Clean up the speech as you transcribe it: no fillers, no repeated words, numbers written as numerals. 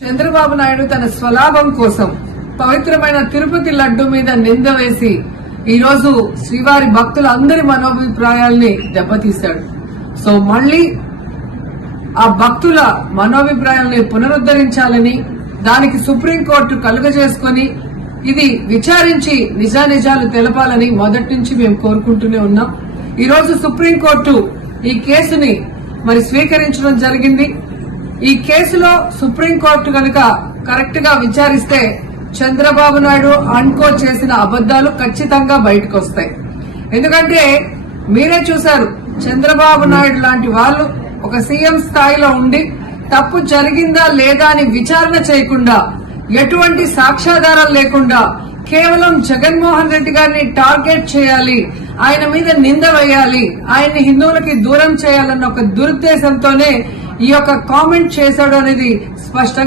చంద్రబాబు నాయుడు తన స్వలాభం కోసం పవిత్రమైన తిరుపతి లడ్డు మీద నింద వేసి ఈ రోజు శ్రీవారి భక్తులందరి మనోభిప్రాయాల్ని దెబ్బతీశాడు. సో మళ్లీ ఆ భక్తుల మనోభిప్రాయాల్ని పునరుద్ధరించాలని, దానికి సుప్రీంకోర్టు కలుగజేసుకుని ఇది విచారించి నిజానిజాలు తెలపాలని మొదటి నుంచి మేము కోరుకుంటూనే ఉన్నాం. ఈ రోజు సుప్రీంకోర్టు ఈ కేసుని స్వీకరించడం జరిగింది. ఈ కేసులో సుప్రీంకోర్టు కనుక కరెక్ట్ గా విచారిస్తే చంద్రబాబు నాయుడు అన్కో చేసిన అబద్దాలు ఖచ్చితంగా బయటకు వస్తాయి. ఎందుకంటే మీరే చూశారు, చంద్రబాబు నాయుడు లాంటి వాళ్ళు ఒక సీఎం స్థాయిలో ఉండి తప్పు జరిగిందా లేదా అని విచారణ చేయకుండా, ఎటువంటి సాక్ష్యాధారాలు లేకుండా కేవలం జగన్మోహన్ రెడ్డి గారిని టార్గెట్ చేయాలి, ఆయన మీద నింద వేయాలి, ఆయన్ని హిందువులకి దూరం చేయాలన్న ఒక దురుద్దేశంతోనే ఈ యొక్క కామెంట్ చేశాడు అనేది స్పష్టం.